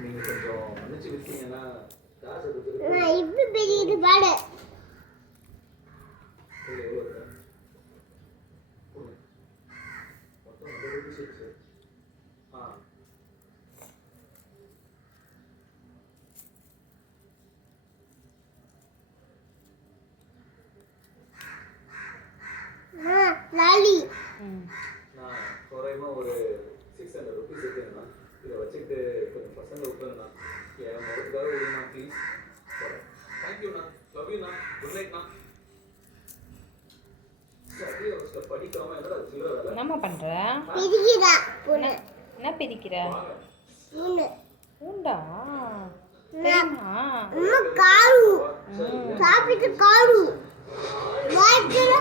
நீங்க கொஞ்சம் மன்னிச்சு விட்டீங்கன்னா காசு நான் இப்ப பெரிய பாடு லாலி நான் குறையுமா ஒரு 600 rupees இருக்குண்ணா. இதை வச்சுக்கிட்டு கொஞ்சம் பசங்க விட்டுருங்கண்ணா. என் முகத்துக்காக விடுங்கண்ணா ப்ளீஸ். தேங்க்யூண்ணா, லவ் யூண்ணா, குட் நைட்ண்ணா. படிக்காம என்னடா சில்லற வேலை? என்னம்மா பண்ற? பிரிக்கிறா பொண்ணு. என்ன பிரிக்கிற? பூண்டு. பூண்டா? அம்மா காரு. சாப்பிட்டு காரு. வாய்க்குல